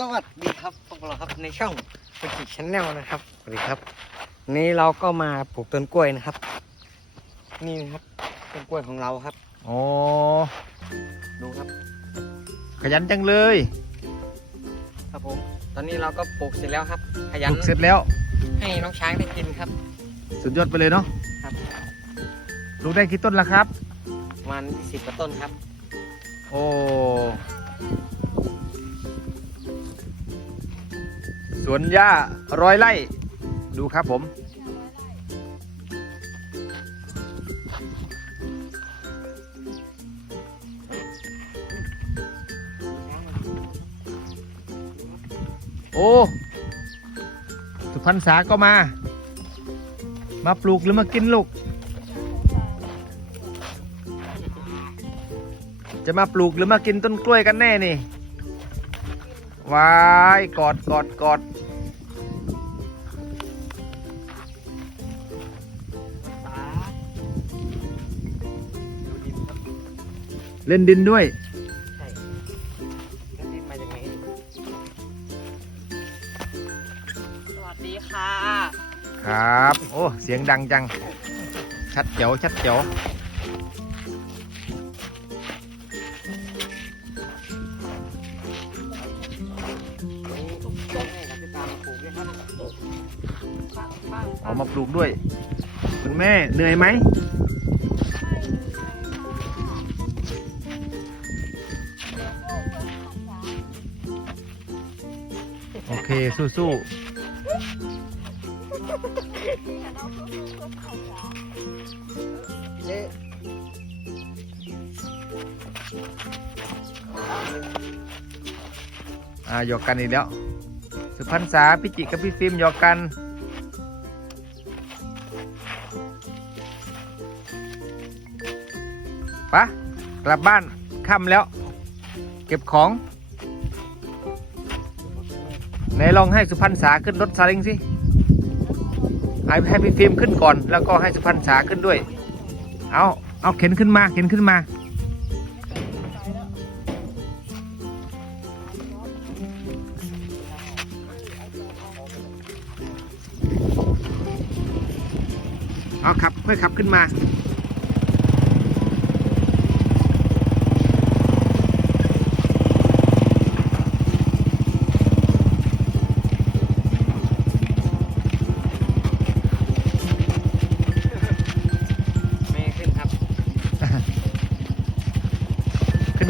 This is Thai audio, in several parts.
สวัสดีครับพวกเราครับในช่องปกิชแนลนะครับสวัสดีครับวันนี้เราก็มาปลูกต้นกล้วยนะครับ นี่นะครับต้นกล้วยของเราครับ โอ้ดูครับ ขยันจังเลย ครับผม ตอนนี้เราก็ปลูกเสร็จแล้วครับขปยันลูกเสร็จแล้ว ให้น้องช้างได้กินครับ สุดยอดไปเลยเนาะครับปลูกได้กี่ต้นละครับ ประมาณสิบกว่าต้นครับ โอ้ สวนหญ้าร้อยไร่ ดูครับผมโอ้ สุพรรณษาก็มา มาปลูกหรือมากินลูก จะมาปลูกหรือมากินต้นกล้วยกันแน่นี่ วาย กอดกอดกอด เล่นดินด้วย ใช่แล้วดินมาจากไหนสวัสดีค่ะ ครับ โอ้ เสียงดังจัง ชัดเจ๋วชัดเจ๋ววันนี้ผมแม่กับพี่ตามมาปลูกด้วยครับเอามาปลูกด้วย คุณแม่เหนื่อยไหม โอเคสู้ๆเละอ่าหยอกกันอีกแล้ว สุพรรณษาพิจิกับพี่ฟิล์มหยอกกัน ปะ กลับบ้านค่ำแล้ว เก็บของ ไหนลองให้สุพรรณษาขึ้นรถซาเล้งสิให้ให้พี่ฟิล์มขึ้นก่อน แล้วก็ให้สุพรรณษาขึ้นด้วย เอาเอาเข็นขึ้นมาเข็นขึ้นมาเอาขับค่อยขับขึ้นมา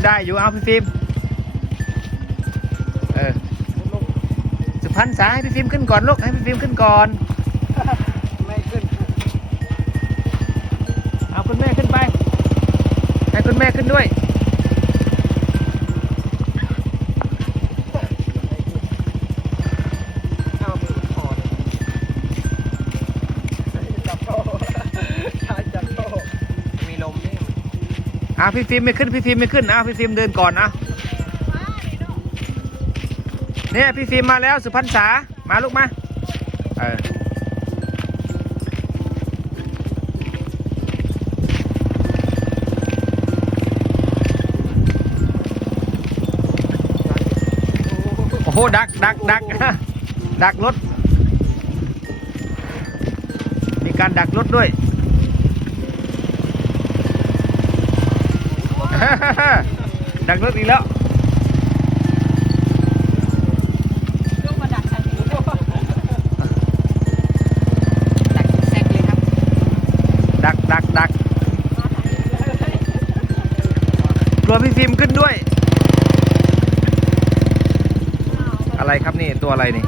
ได้อยู่เอาพี่ฟิล์มเออสุพรรณษาให้พี่ฟิล์มขึ้นก่อนลูกให้พี่ฟิล์มขึ้นก่อน ไม่ขึ้น เอาคุณแม่ขึ้นไป ให้คุณแม่ขึ้นด้วย พี่ฟิล์มไม่ขึ้นพี่ฟิล์มไม่ขึ้นอ่าพี่ฟิล์มเดินก่อนนะเนี่ยพี่ฟิล์มมาแล้วสุพรรณษามาลูกมาเออโอ้โหดักดักดักดักรถ มีการดักรถด้วย ดักรถอีกแล้วลูกมาดักแซกเลยครับดักดักดักกลัวพี่ฟิล์มขึ้นด้วย อะไรครับนี่ตัวอะไรนี่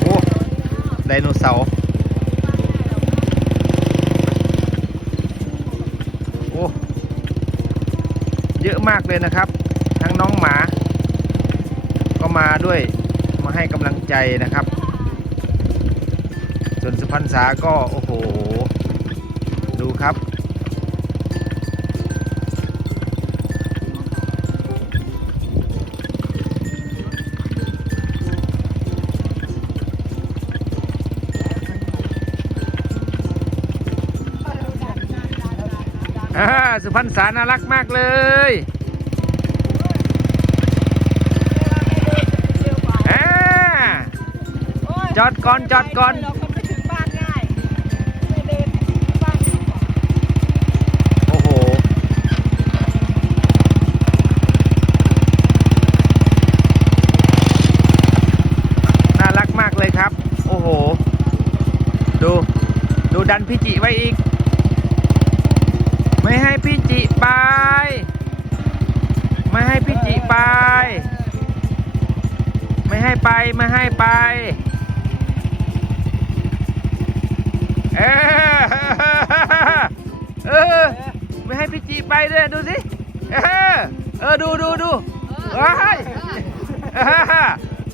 โอ้ไดโนเสาร์โอ้เย อะมากเลยนะครับ ทั้งน้องหมา ก็มาด้วยมาให้กำลังใจนะครับ ส่วนสุพรรณษาก็โอ้โห ดูครับ สุพรรณษาน่ารักมากเลยเร็วกว่าอดก่อนจอดก่อนเราคนไปถึงบ้านง่ายไม่เดินบ้านดีกว่าโอ้โหน่ารักมากเลยครับ โอ้โห ดู ดูดันพี่จิไว้อีก ไม่ให้พี่จิไป ไม่ให้พี่จิไป ไม่ให้ไป ไม่ให้ไป เออเออ ไม่ให้พี่จีไปด้วยดูสิเออเออดูดูดูเฮ้ยเออ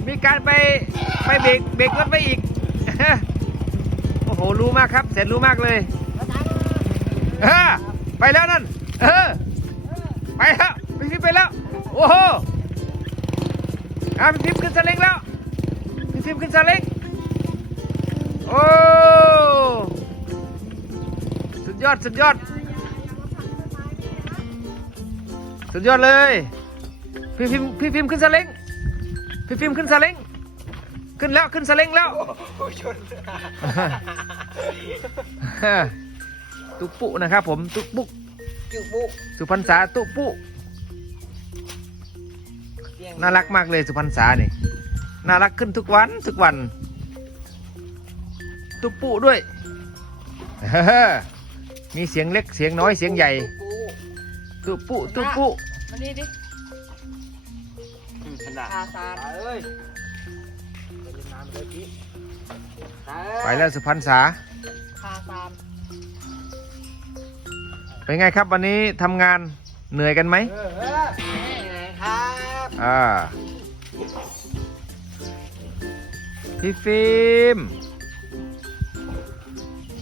มีการไปไปเบรกเบรกรถไปอีก โอ้โห รู้มากครับแสนรู้มากเลย เออ ไปแล้วนั่น เออ ไปแล้วพี่ฟิปไปแล้ว โอ้โหอะพี่ฟิปขึ้นสเล้งแล้วพี่ฟิปขึ้นสเล้งโอ้สุดยอดสุดยอด สุดยอดเลย พี่ฟิล์มพี่ฟิล์มขึ้นสเล้งพี่ฟิล์มขึ้นสเล้งขึ้นแล้วขึ้นสเล้งแล้ว ตุกปุนะครับผมตุกปุกจุบุกสุพรรษาตุกปุน่ารักมากเลยสุพรรษานี่น่ารักขึ้นทุกวันทุกวัน ตุกปุด้วยมีเสียงเล็กเสียงน้อยเสียงใหญ่ตุปุตุปุมานี่ดิขนาดทาซานเอ้ยไปเล่นน้ำเลยพี่ไปแล้วสุพรรษาทาซาน เป็นไงครับวันนี้ทำงานเหนื่อยกันไหมเออเออไงครับอ่าพี่ฟิล์ม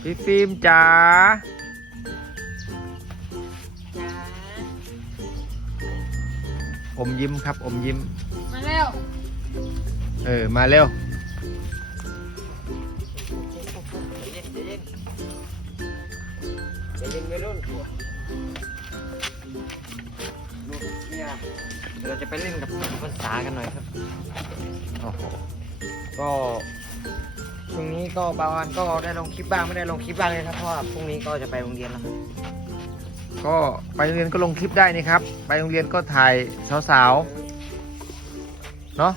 พี่ฟิล์มจ๋าจ้าอมยิ้มครับอมยิ้มมาแล้วเออมาเร็ว ไม่รุ่นตัวลูกเนี่ยเดี๋ยวเราจะไปเล่นกับภาษากันหน่อยครับโอ้โหก็ช่งนี้ก็บางวันก็ได้ลงคลิปบ้างไม่ได้ลงคลิปบ้างเลยครับเพราะว่าพรุ่งนี้ก็จะไปโรงเรียนแล้วครับก็ไปโรงเรียนก็ลงคลิปได้นี่ครับ ไปโรงเรียนก็ถ่ายสาวๆเนาะ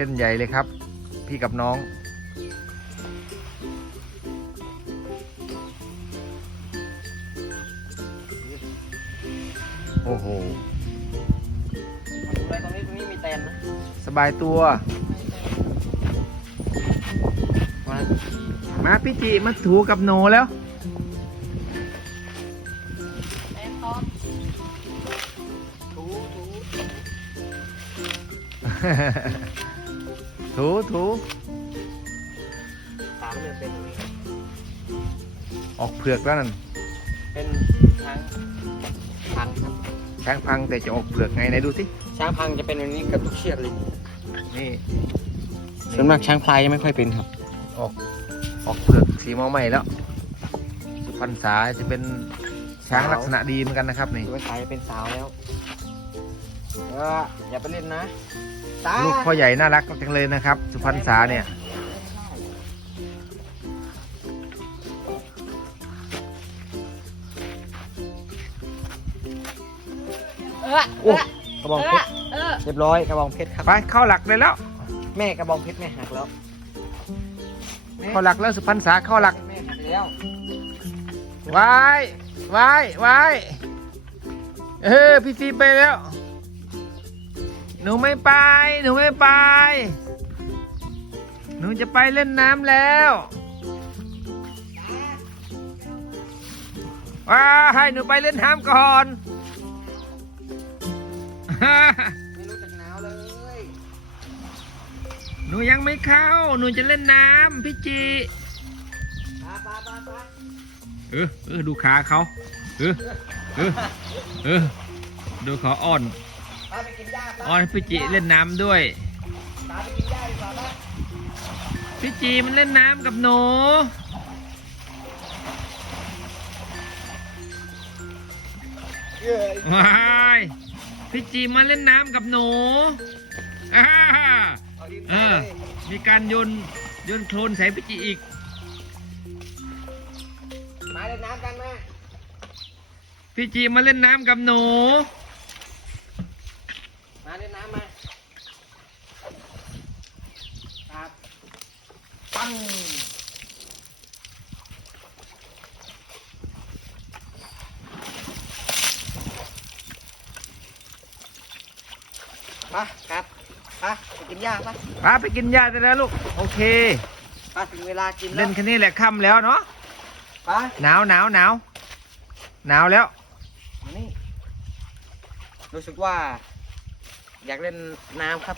เล่นใหญ่เลยครับ พี่กับน้อง โอ้โหมาดูเลยตรงนี้ตรงนี้มีแตนนะสบายตัว มามาพี่จิมาถูกับหนูแล้วแอนทอมถูถู ถูถูถามเลยเป็นอย่างนี้ออกเผือกแล้วนั่น เป็นช้างพังครับช้างพังแต่จะออกเผือกไงไหนดูสิช้างพังจะเป็นแบบนี้เกับทุกเชือกเลยนี่ส่วนมากช้างพลายยังไม่ค่อยเป็นครับ ออกออกเผือกสีมอใหม่แล้ว สุพรรษาจะเป็นช้างลักษณะดีเหมือนกันนะครับนี่ดูว่าสายเป็นสาวแล้วเอออย่าไปเล่นนะ ตาลูกพ่อใหญ่น่ารักจังเลยนะครับ สุพรรษาเนี่ย เออโอ้กระบองเพชรเออเรียบร้อยกระบองเพชรครับ ไปเข้าหลักเลยแล้ว แม่กระบองเพชรแม่หักแล้วเข้าหลักแล้วสุพรรษาเข้าหลักแม่หักแล้ววายวายวายเออพี่ฟีไปแล้ว หนูไม่ไป หนูไม่ไป หนูจะไปเล่นน้ำแล้วว้ายให้หนูไปเล่นน้ำก่อน ไม่รู้จักหนาวเลย หนูยังไม่เข้า หนูจะเล่นน้ำพี่จีปาปาปาปาเออเออดูขาเขา เออเออเออดูเขาอ่อน ปาไปกินหญ้าปาอ่อนให้พี่จีเล่นน้ำด้วยปาไปกินหญ้าดีกว่าปาพี่จีมันเล่นน้ำกับหนูว้ายพี่จีมาเล่นน้ำกับหนูอ่าเอาดินเอใส่อเลยมีการโยนโยนโคลนใส่พี่จีอีก มาเล่นน้ำกันมาพี่จีมาเล่นน้ำกับหนูมา เล่นน้ำมาครับปังมาครับไปไปกินหญ้าปะพาไปกินยาได้แล้วลูก โอเคไปถึงเวลากินแล้เล่วนแค่นี้แหละค่ำแล้วเนาะไปหนาวหนาวหนาวหนาวแล้ว มานี่รู้สึกว่า อยากเล่นน้ำครับ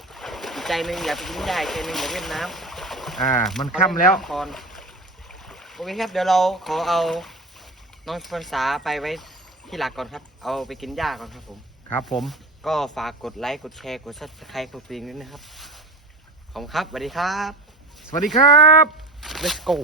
อีกใจหนึ่งอยากไปกินหญ้าอีกใจหนึ่งอยากเล่นน้ำอ่า มันค่ำแล้วเอาเนน้ำก่อนโอเคครับ เดี๋ยวเราขอเอาน้องฟันษาไปไว้ที่หลักก่อนครับ เอาไปกินหญ้าก่อนครับผม ครับผม ก็ฝากกดไลค์กดแชร์กดซับสไครต์กดกระดิ่งด้วยนะครับ ขอบคุณครับสวัสดีครับ สวัสดีครับ let's go